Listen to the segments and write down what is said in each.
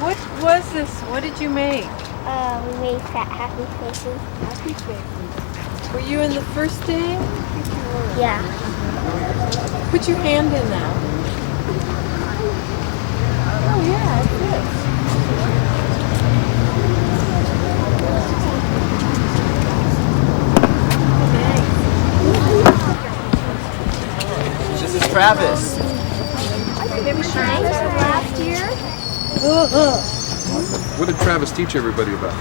What was this? What did you make? We made happy faces. Happy faces. Were you in the first day? Yeah. Put your hand in now. Oh yeah, it fits. This is Travis. Last year. What did Travis teach everybody about?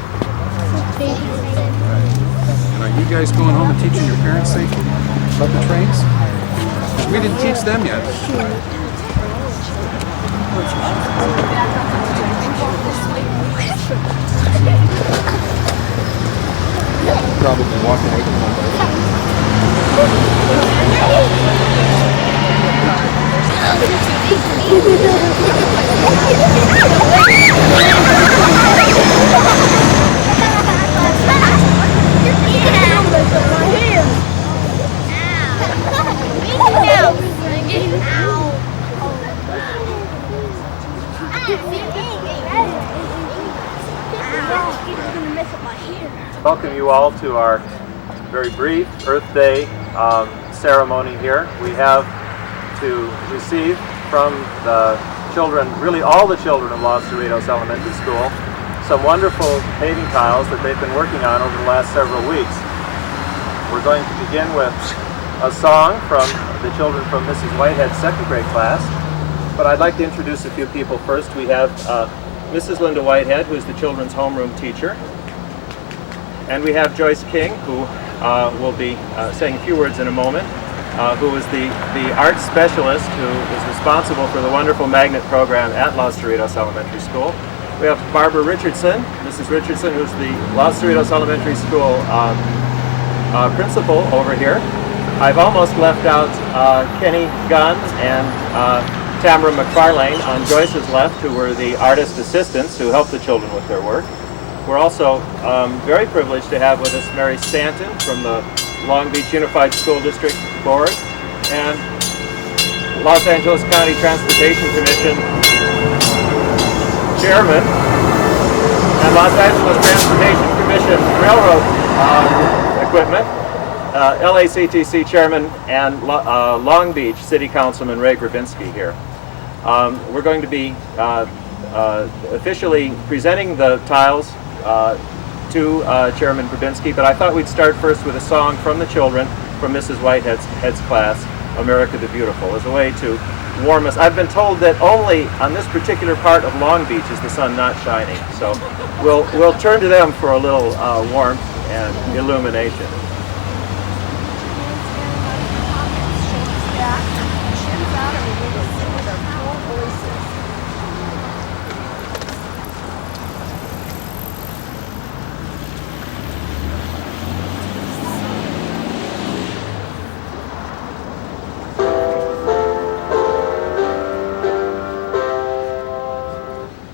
And are you guys going home and teaching your parents safety about the trains? We didn't teach them yet. Probably walking away from Welcome you all to our very brief Earth Day ceremony here. We have to receive from the children, really all the children of Los Cerritos Elementary School, some wonderful paving tiles that they've been working on over the last several weeks. We're going to begin with a song from the children from Mrs. Whitehead's second grade class, but I'd like to introduce a few people first. We have Mrs. Linda Whitehead, who is the children's homeroom teacher, and we have Joyce King, who will be saying a few words in a moment, who is the art specialist who is responsible for the wonderful magnet program at Los Cerritos Elementary School. We have Barbara Richardson, Mrs. Richardson, who's the Los Cerritos Elementary School principal over here. I've almost left out Kenny Gunn and Tamara McFarlane on Joyce's left, who were the artist assistants who helped the children with their work. We're also very privileged to have with us Mary Stanton from the Long Beach Unified School District Board and Los Angeles County Transportation Commission Chairman and Los Angeles Transportation Commission Railroad Equipment, LACTC Chairman, and Long Beach City Councilman Ray Grabinski here. We're going to be officially presenting the tiles to Chairman Grabinski, but I thought we'd start first with a song from the children from Mrs. Whitehead's class, America the Beautiful, as a way to warm us. I've been told that only on this particular part of Long Beach is the sun not shining, so we'll turn to them for a little warmth and illumination.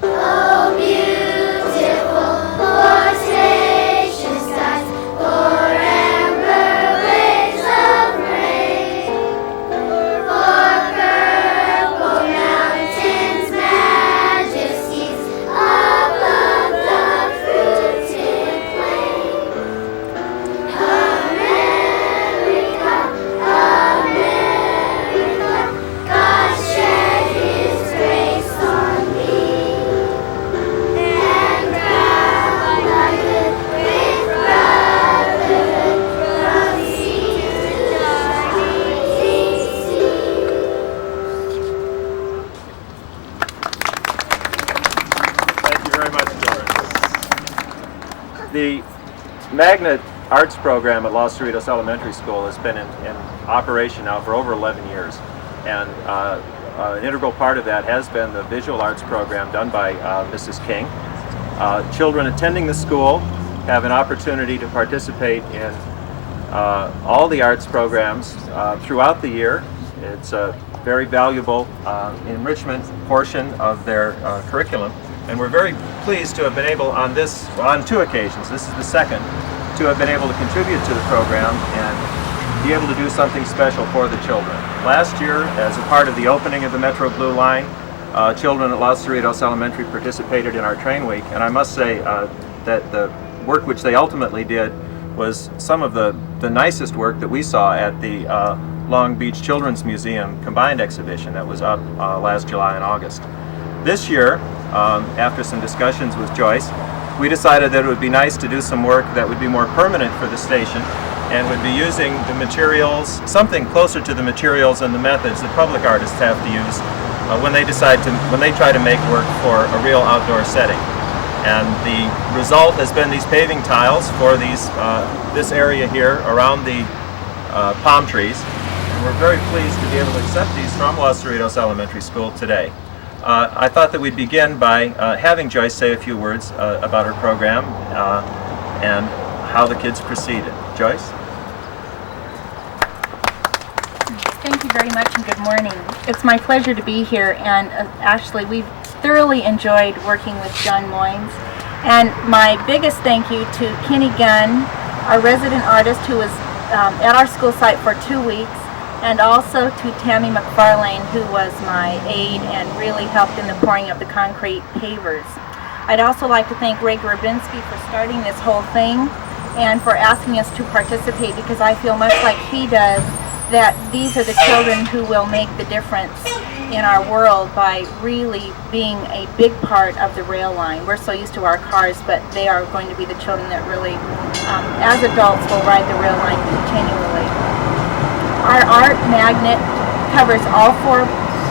Oh, beautiful, for spacious skies, forever. very much, children. The Magnet Arts program at Los Cerritos Elementary School has been in operation now for over 11 years. And an integral part of that has been the visual arts program done by Mrs. King. Children attending the school have an opportunity to participate in all the arts programs throughout the year. It's a very valuable enrichment portion of their curriculum, and we're very pleased to have been able on two occasions, this is the second, to have been able to contribute to the program and be able to do something special for the children. Last year, as a part of the opening of the Metro Blue Line, children at Los Cerritos Elementary participated in our train week, and I must say that the work which they ultimately did was some of the nicest work that we saw at the Long Beach Children's Museum combined exhibition that was up last July and August. This year, after some discussions with Joyce, we decided that it would be nice to do some work that would be more permanent for the station and would be using the materials, something closer to the materials and the methods that public artists have to use when they try to make work for a real outdoor setting. And the result has been these paving tiles for this area here around the palm trees. And we're very pleased to be able to accept these from Los Cerritos Elementary School today. I thought that we'd begin by having Joyce say a few words about her program and how the kids proceeded. Joyce? Thank you very much and good morning. It's my pleasure to be here, and actually we've thoroughly enjoyed working with John Moynes. And my biggest thank you to Kenny Gunn, our resident artist who was at our school site for 2 weeks, and also to Tammy McFarlane, who was my aide and really helped in the pouring of the concrete pavers. I'd also like to thank Ray Grabinski for starting this whole thing and for asking us to participate, because I feel much like he does that these are the children who will make the difference in our world by really being a big part of the rail line. We're so used to our cars, but they are going to be the children that really, as adults, will ride the rail line continually. Our art magnet covers all 4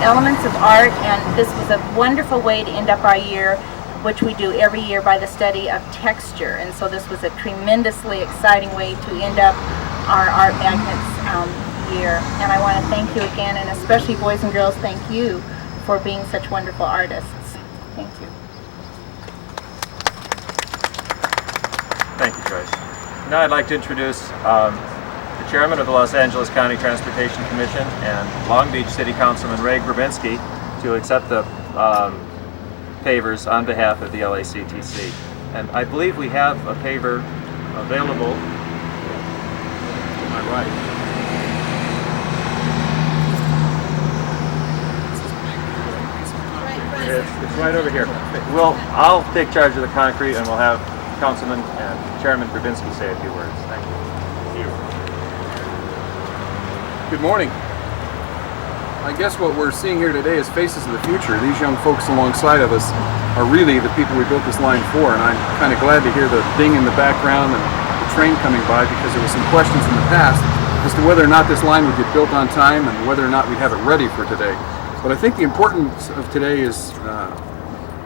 elements of art, and this was a wonderful way to end up our year, which we do every year by the study of texture. And so this was a tremendously exciting way to end up our art magnets year. And I want to thank you again, and especially boys and girls, thank you for being such wonderful artists. Thank you. Thank you, Joyce. Now I'd like to introduce the Chairman of the Los Angeles County Transportation Commission and Long Beach City Councilman Ray Grabinski to accept the pavers on behalf of the LACTC. And I believe we have a paver available to my right. It's right over here. I'll take charge of the concrete, and we'll have Councilman and Chairman Grabinski say a few words. Thank you. Good morning. I guess what we're seeing here today is faces of the future. These young folks alongside of us are really the people we built this line for, and I'm kind of glad to hear the ding in the background and the train coming by, because there were some questions in the past as to whether or not this line would get built on time and whether or not we'd have it ready for today. But I think the importance of today is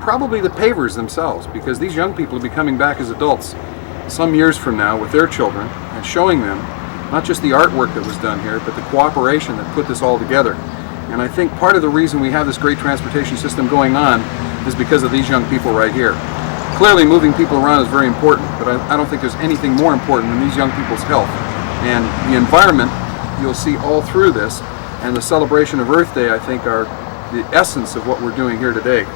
probably the pavers themselves, because these young people will be coming back as adults some years from now with their children and showing them not just the artwork that was done here, but the cooperation that put this all together. And I think part of the reason we have this great transportation system going on is because of these young people right here. Clearly moving people around is very important, but I don't think there's anything more important than these young people's health. And the environment, you'll see all through this, and the celebration of Earth Day, I think, are the essence of what we're doing here today.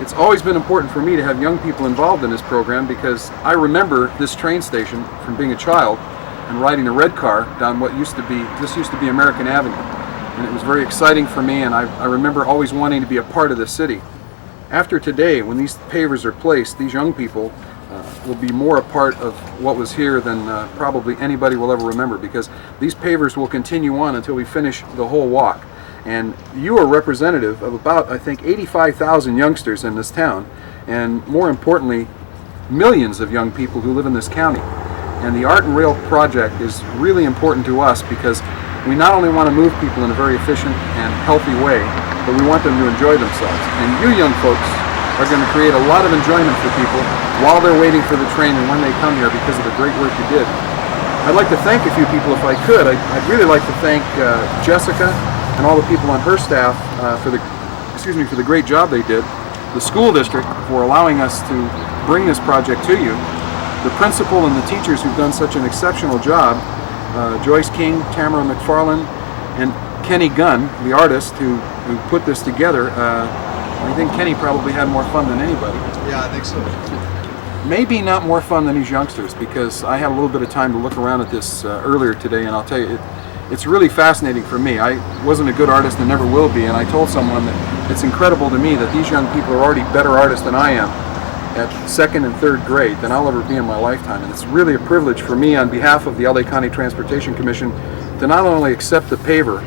It's always been important for me to have young people involved in this program, because I remember this train station from being a child and riding a red car down what used to be American Avenue. And it was very exciting for me, and I remember always wanting to be a part of the city. After today, when these pavers are placed, these young people will be more a part of what was here than probably anybody will ever remember, because these pavers will continue on until we finish the whole walk. And you are representative of about, I think, 85,000 youngsters in this town, and more importantly, millions of young people who live in this county. And the Art and Rail project is really important to us, because we not only want to move people in a very efficient and healthy way, but we want them to enjoy themselves. And you young folks are going to create a lot of enjoyment for people while they're waiting for the train and when they come here because of the great work you did. I'd like to thank a few people if I could. I'd really like to thank Jessica and all the people on her staff for the great job they did. The school district for allowing us to bring this project to you. The principal and the teachers who've done such an exceptional job. Joyce King, Tamara McFarland, and Kenny Gunn, the artist who put this together. I think Kenny probably had more fun than anybody. Yeah, I think so. Maybe not more fun than these youngsters, because I had a little bit of time to look around at this earlier today, and I'll tell you, it's really fascinating for me. I wasn't a good artist and never will be, and I told someone that it's incredible to me that these young people are already better artists than I am at 2nd and 3rd grade than I'll ever be in my lifetime. And it's really a privilege for me on behalf of the LA County Transportation Commission to not only accept the paver,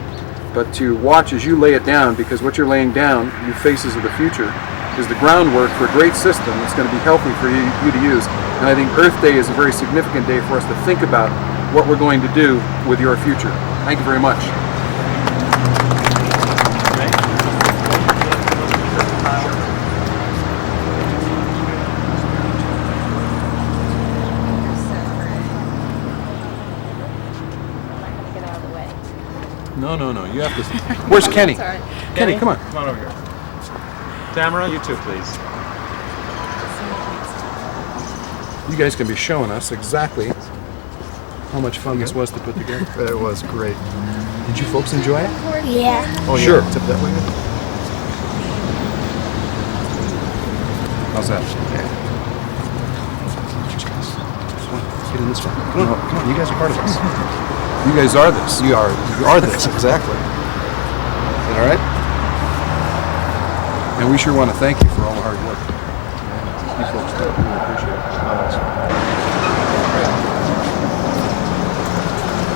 but to watch as you lay it down, because what you're laying down, you faces of the future, is the groundwork for a great system that's going to be healthy for you to use. And I think Earth Day is a very significant day for us to think about what we're going to do with your future. Thank you very much. No, you have to. Where's Kenny? Sorry. Kenny, come on. Come on over here. Tamara, you too, please. You guys can be showing us exactly how much fun this was to put together. It was great. Did you folks enjoy it? Yeah. Oh, yeah. Sure. Tip that way. How's that? Let's get in this one. Come on, you guys are part of this. You guys are this. You are this, exactly. Is that all right? And we sure want to thank you for all the hard work. You folks do. We really appreciate it.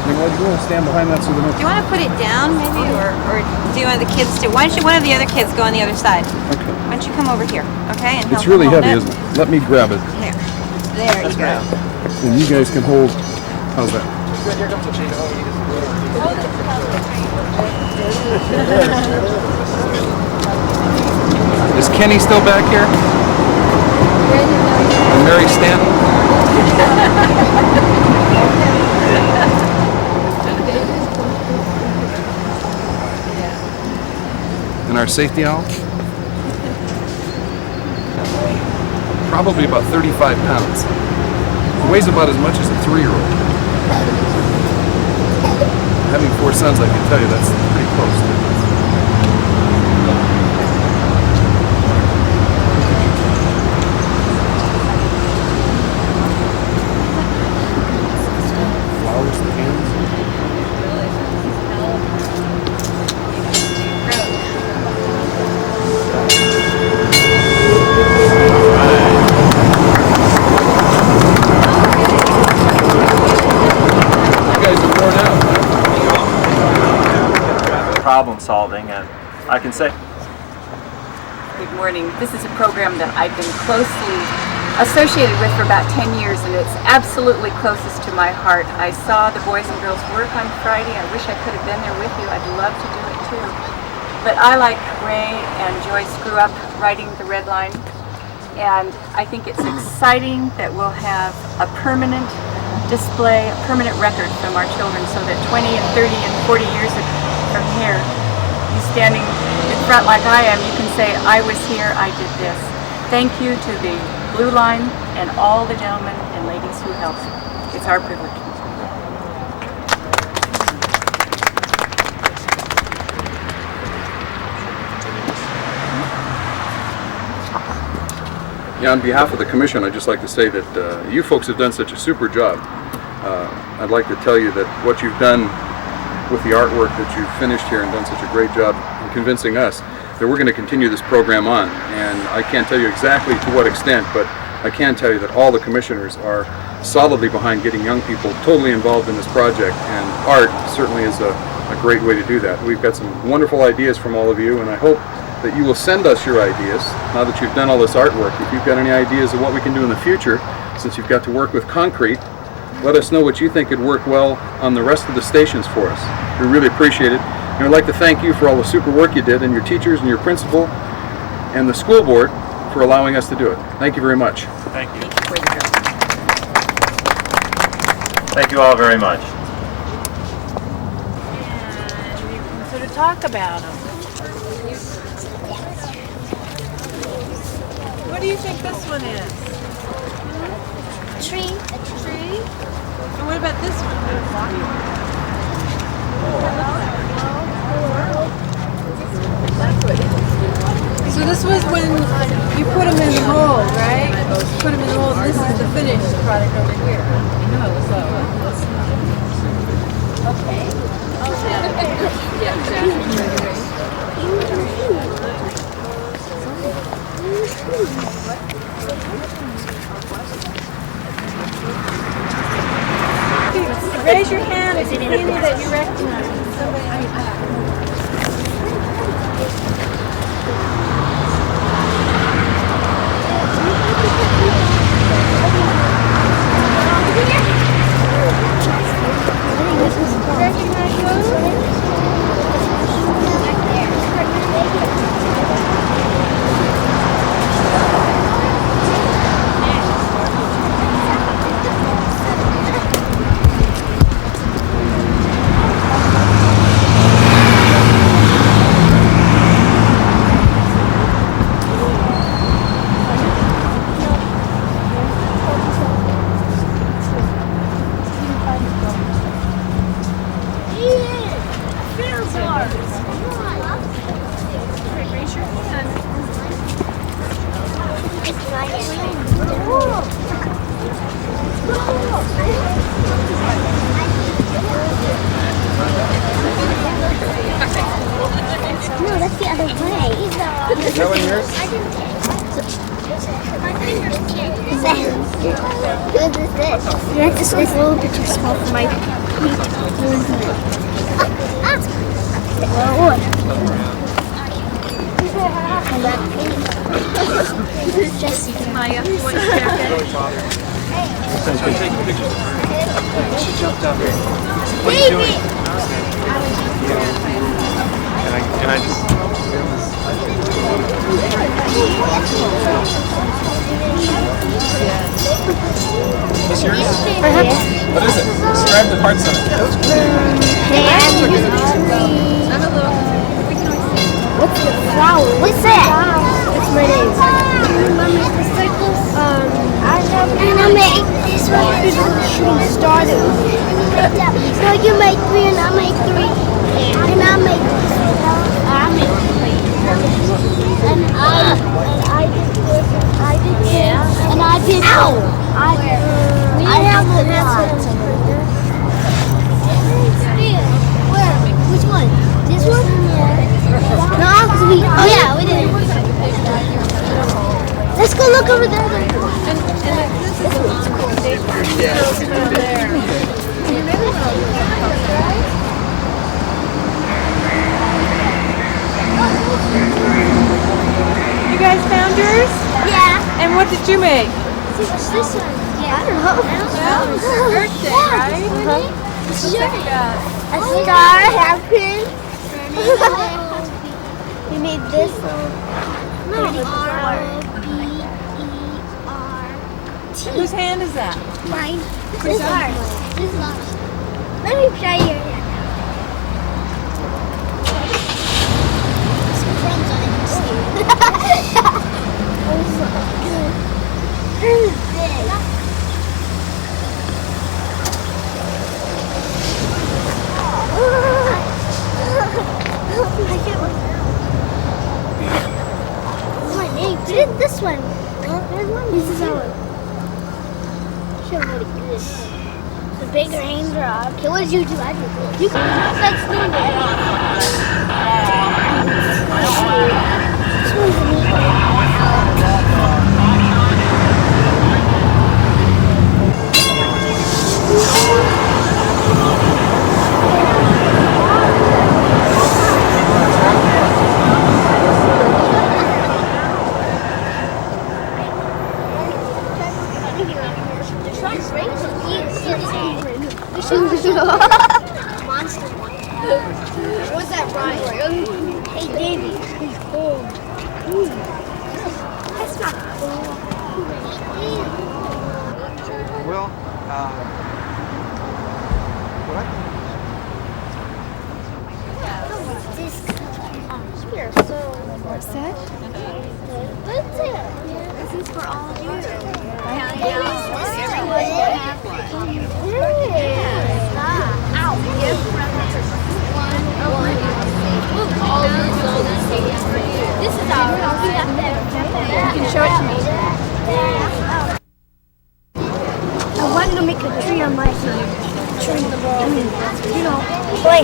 You want to stand behind that so they don't... Do you want to put it down maybe, or do you want the kids to? Why don't you, one of the other kids go on the other side? Okay. Why don't you come over here, okay? And It's help really hold heavy, it. isn't it? Let me grab it. Here. There you go. And you guys can hold... How's that? Is Kenny still back here? And Mary Stanton? And our safety owl? Probably about 35 pounds. It weighs about as much as a 3-year-old. Having 4 sons, I can tell you that's pretty close to it. Flowers and cans. You guys are worn out. Problem solving, and I can say Good morning. This is a program that I've been closely associated with for about 10 years, and it's absolutely closest to my heart. I saw the boys and girls work on Friday. I wish I could have been there with you. I'd love to do it too. But I, like Ray and Joyce, grew up riding the Red Line, and I think it's exciting that we'll have a permanent display, a permanent record from our children, so that 20 and 30 and 40 years from here, you standing in front like I am, you can say, I was here, I did this. Thank you to the Blue Line and all the gentlemen and ladies who helped. It's our privilege. Yeah, on behalf of the Commission, I'd just like to say that you folks have done such a super job. I'd like to tell you that what you've done with the artwork that you've finished here and done such a great job in convincing us that we're going to continue this program on. And I can't tell you exactly to what extent, but I can tell you that all the commissioners are solidly behind getting young people totally involved in this project, and art certainly is a great way to do that. We've got some wonderful ideas from all of you, and I hope that you will send us your ideas now that you've done all this artwork. If you've got any ideas of what we can do in the future, since you've got to work with concrete, let us know what you think could work well on the rest of the stations for us. We really appreciate it. And I'd like to thank you for all the super work you did, and your teachers and your principal and the school board for allowing us to do it. Thank you very much. Thank you. Thank you all very much. And you can sort of talk about them. What do you think this one is? Tree. A tree? And what about this one? So this was when you put them in the mold, right? Put them in the mold. This is the finished product over here. Okay. Yeah, exactly. Raise your hand if you see any that you recognize. Somebody on your back. Recognize those? No, that's the other way. Is that one yours? What is this? Yeah, this is a little bit too small for my feet. This is just my white jacket. She jumped up. What are you doing? Can I just... Is yours? What is it? Describe the parts of it. What's the flower? What's that? It's my name. And I make this one is a shooting star. So you make 3 and I make 3. And I make this one. I make 3. And I did this. I did this. And I did this. We didn't have the last one. Where? Which one? This one? No, because we... Oh yeah, we did. Let's go look over there. You guys found yours? Yeah. And what did you make? What's this one? Yeah, I don't know. Well, it's your birthday, right? This is a Oh, star hairpin. We made this R-B-E-R-T. Whose hand is that? Mine. This is ours. This is ours. Let me try your hand. Some crumbs on it. Oh, so good. My name. We did this one. This is our one. Show what it is. The big raindrop. Okay, what did you do? I did this. You can like snowman. This one's a neat one. Monster. What's that rhyme? Hey, Davey. He's cold. That's not Well, what? What's that? What's it? This is for all of you. This is ours. You can show it to me. I wanted to make a tree on my side. Tree. You know, play.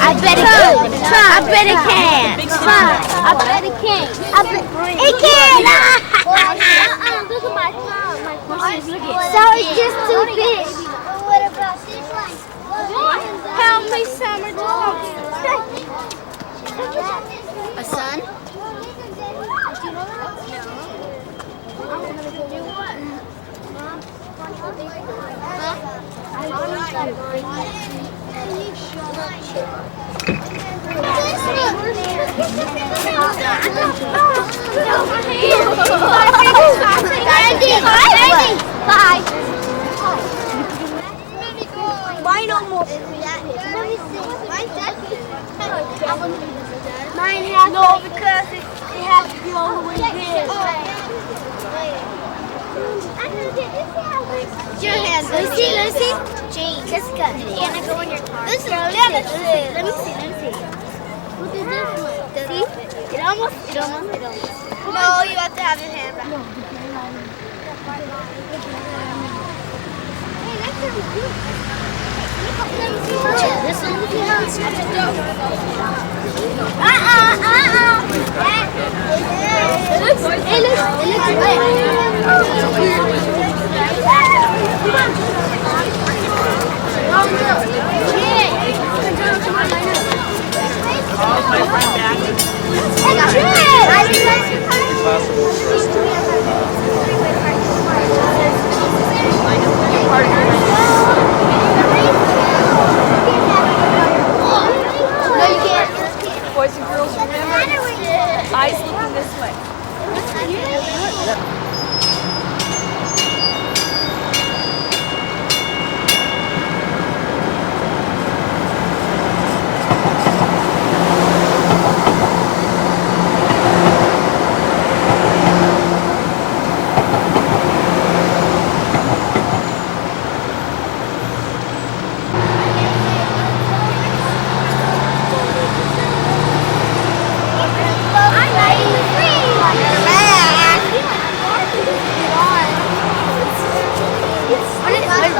I bet it can. I bet it can. I bet it can. It can. Look at my thumb. So it's just too big. What about this one? Help me, Summer. A sun? Bye. Why no more? Let me see. Mine has no, because it has to be all the way there. Your hands, Lucy, Jane, Jessica, Anna, go in your car. Let me see. Look at this one. See? It almost. No, you have to have your hand back. Hey, that's really good. This one? It looks Boys and girls, remember, eyes looking this way.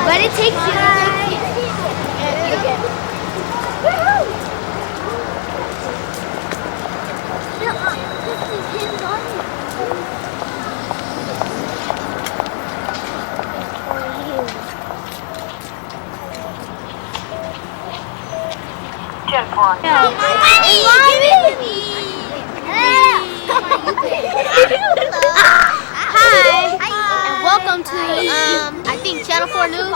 But it takes you. Hi, and welcome to I think Channel 4 News.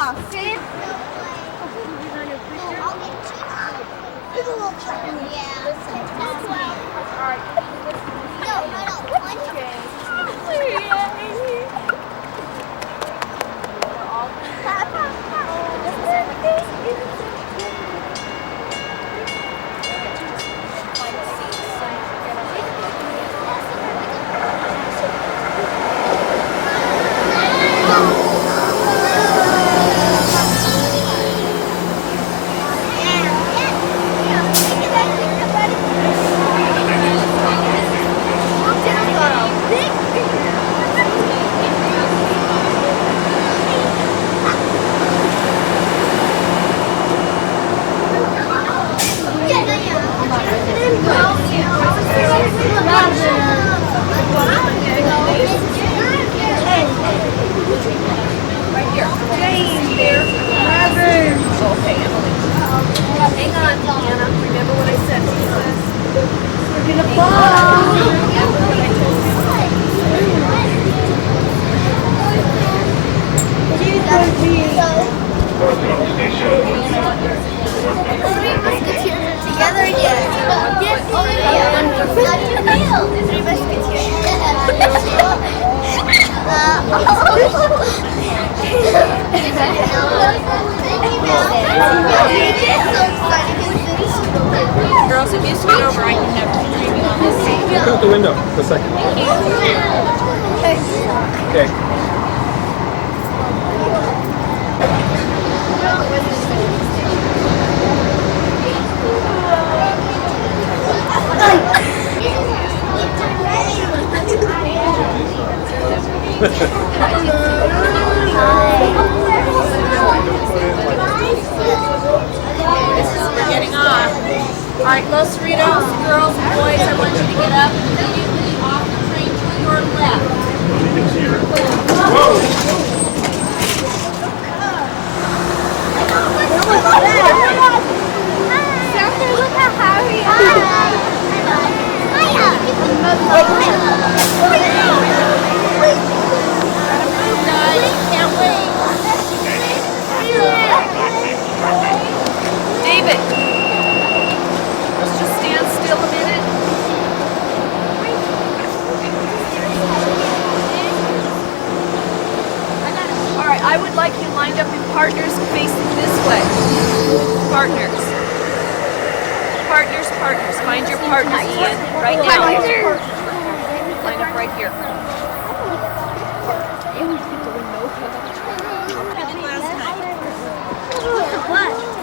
out the window for a second. Okay. We're getting off. All right, Los Cerritos, girls and boys, I want you to get up immediately off the train to your left. Look how high we Can't wait. David, let's just stand still a minute. All right, I would like you lined up in partners facing this way. Partners. Partners, partners. Find your partner, Ian, right now. Line up right here.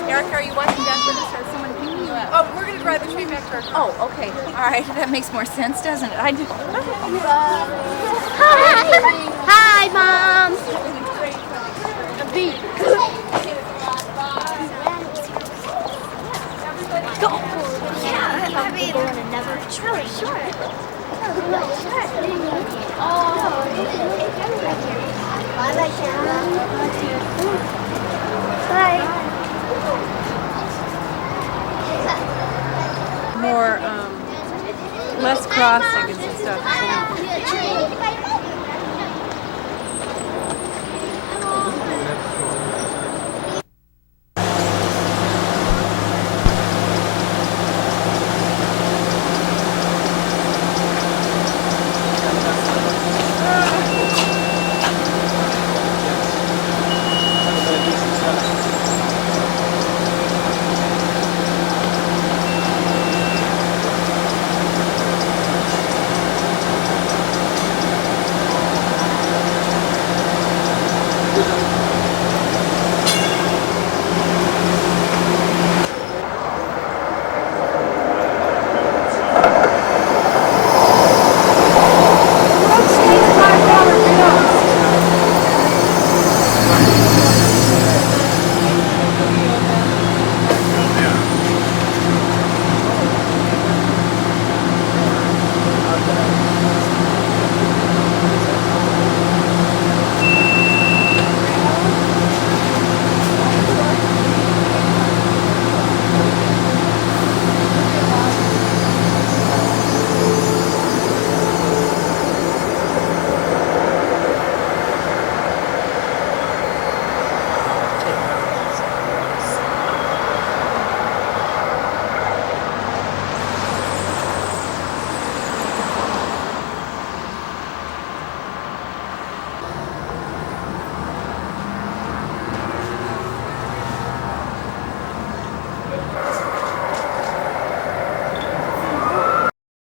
Erica, are you watching back with us or is someone picking you up? Oh, we're gonna drive the train back to our car. Oh, okay. All right, that makes more sense, doesn't it? I do. Hi, Mom. Go. Yeah, I mean, sure. More, less crossings and stuff.